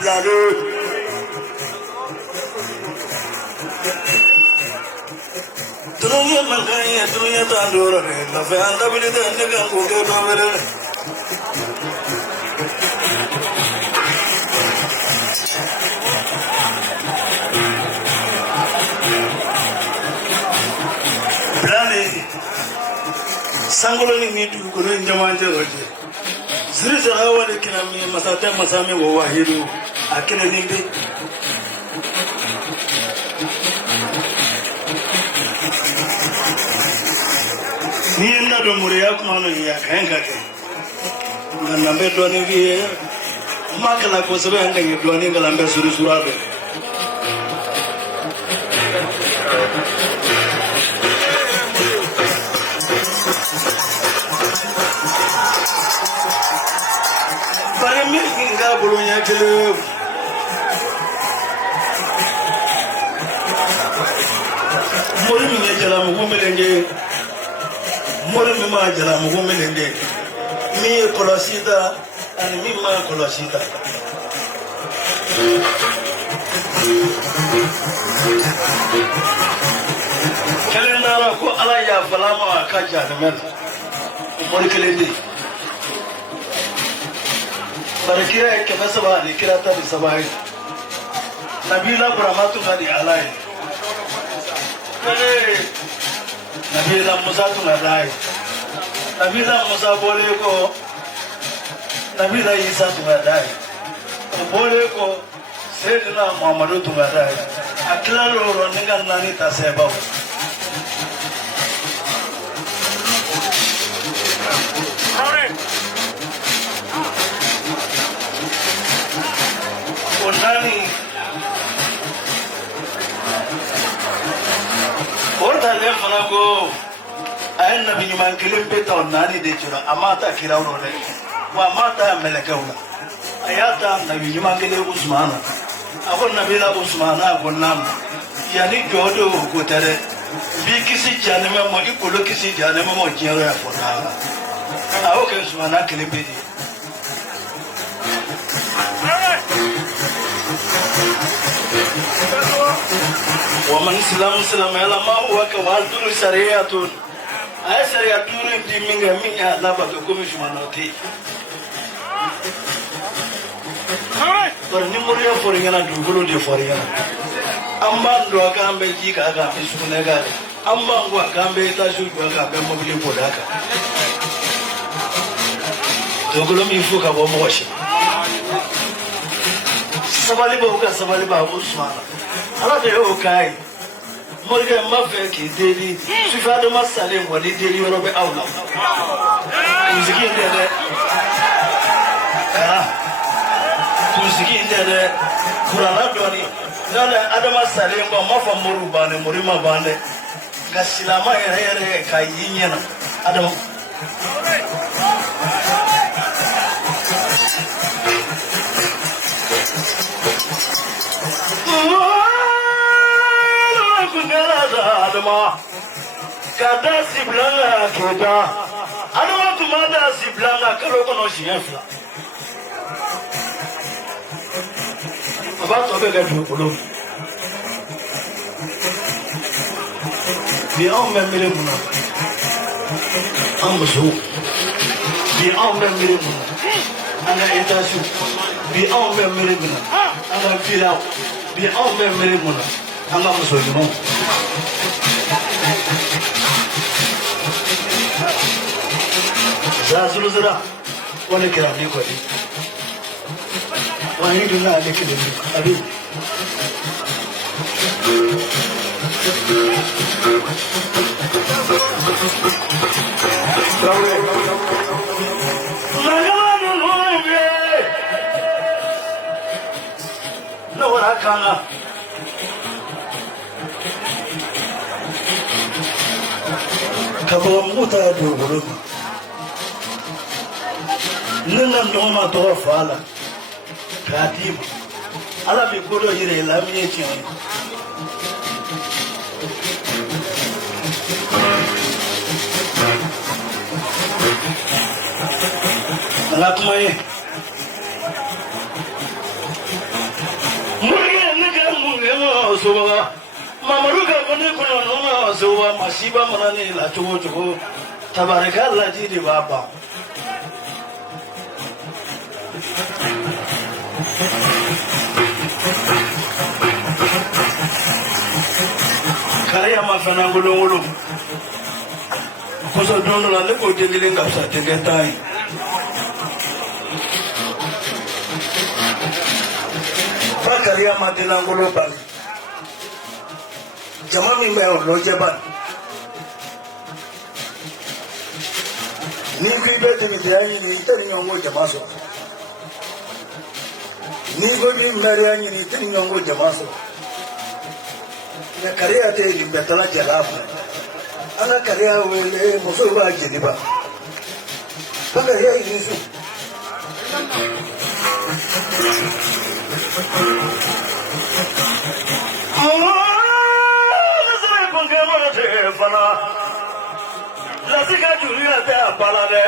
blado. Dunia makanya dunia tandur re, nafe anda bili dene kan kuke bawere. Blani, sangolo ni tu kulo njamanje oje. Siri zahawa le kinami masate masame wo wahidu akine nimbi. Ni na do muriya kuma no ya kanka ke. Ngambe do ni vie makala ko sabe anga ni do ni ngambe suru surabe. Bulunya gelap, mori minyak jalan muka melenge, mori mima jalan muka melenge, mi kolosida, ani mi ma kolosida. Kalendara ko ala ya falama akaja demel, mori kelende. Barikira ke masaba ni kira ta bi sabai Nabila Brahmatu ngadi alai Nabila Musa tu ngadai Nabila Musa bole ko Nabila Isa tu ngadai bole ko Sayyidina Muhammadu tu ngadai akila loro ningan nani ta seba Nani Orda le fanago ay nabi nyuman kelim beta nani de jura amata kirawno le wa mata melekawna ayata nabi nyuman kele usmana akon nabi la usmana gonam yani jodo ko tere bi kisi janema mo ikolo kisi janema mo jero ya fona awo ke usmana kelim beti ومن سلام على ما هو كوالدور سريعتون أي سريعتون دي مين لا بتكون مش مناطي فرنيموريا فوريانا دوغلو دي فوريانا أما دوا كام بيجي كاكا بيسكونه كاره أما هو كام بيتاشو دوا كام بيمبلي بوداكا دوغلو ميفو كابو موشي sabali ba Usman ala de o kai morga mafe ki deli sifado masale wali deli robe awla muziki ndede muziki ndede kurala doni dole adama sale ba mafa muru bane murima bane gasilama yere kai yinyana adama Adama kada siblanga keda adama tumada siblanga kalo kono shiafla abato bega dukulu bi on memire muna ambusu bi on memire muna ana etasu bi on memire muna ana filao bi on memire muna anga musojumo Zazulu zira wani kira ne kwadi wani duna aliki da abin na wara kana kabo muta dogoro nana noma to fala katibu ala mi kodo yire la mi echi ala kuma ye soba mamaruka kone kuno no soba masiba manani la chugo tabarakalla ji baba kare ama fana ngulungulu koso dondo la le ko tengelinga sa tengetai kare ama tenangulu ba jama mi me lo jeba ni ki be de ni ani ni tani nyongo jama so ni go ni mere ani ni tani nyongo jama so na kare ate ni betala jalafu ana kare wele mo so ba jeni ba baka ye ni su fana lasika julia te apala de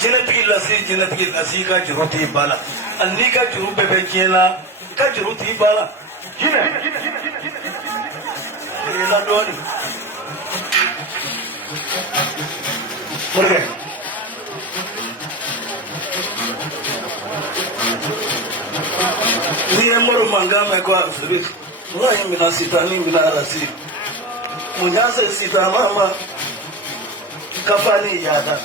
jinati lasika juruti bala anika juru bebe jela ka juruti bala jine ila doni morge ni amoro mangama kwa Afrika wallahi mina sitani mina rasi munyasa sita mama kafani yada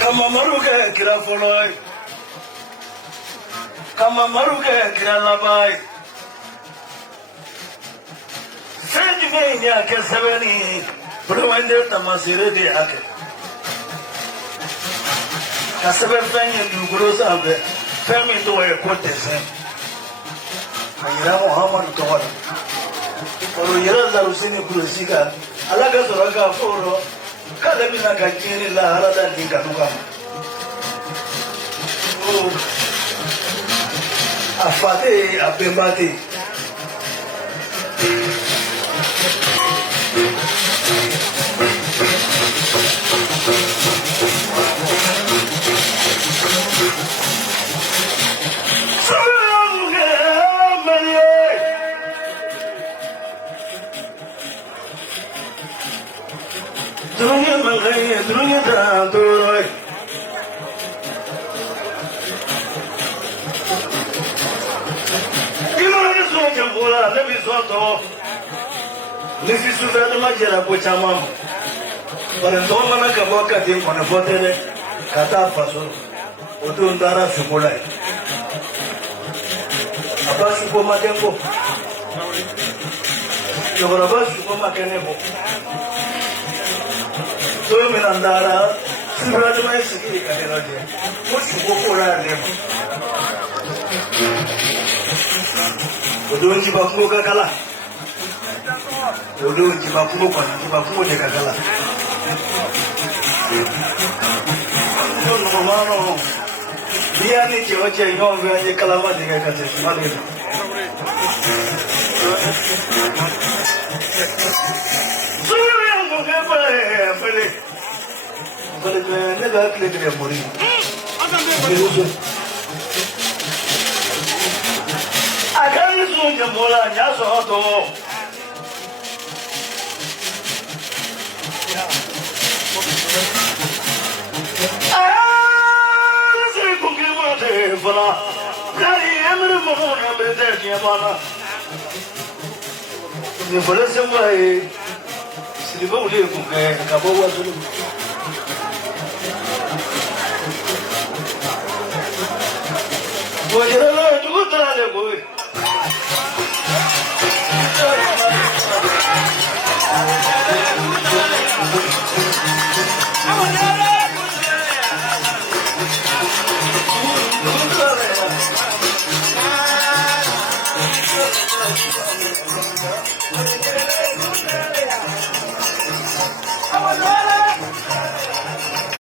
kama maruke kira foloi kama maruke kira labai senji me ya kesabeni Purwande tamasire de ake. Kasabe fenye duguro sabe. Femi ndo wa kote sen. Ayira Muhammad tawala. Oro yira za usini kulosika. Alaga soraga foro. Kada bina kajini la harada dinga nuka. Afate apembate. Dunia tanto Imani soja bola lebi soto Nisi sufere majera pocha mama Para ndoma na kaboka tim kone fotere Kata faso Otu ndara sukulai Aba suko madengo Yogora ba suko makenebo So minandara Sibirati mai sikiri kadena je Mo suko kora nema Odu njibakungo kakala Odu njibakungo je kakala No mano Dia ni cheoche nyongo ya kalama je kakate Mani Suri yangu kepa Fele nega kile kile mori Akani sunje mola nyaso hoto Siri kungima te fala Kari emre mohona bete kiamana Ni fala semwa Siri ba ule kunge kabo wazulu Wajirala jugutra le boy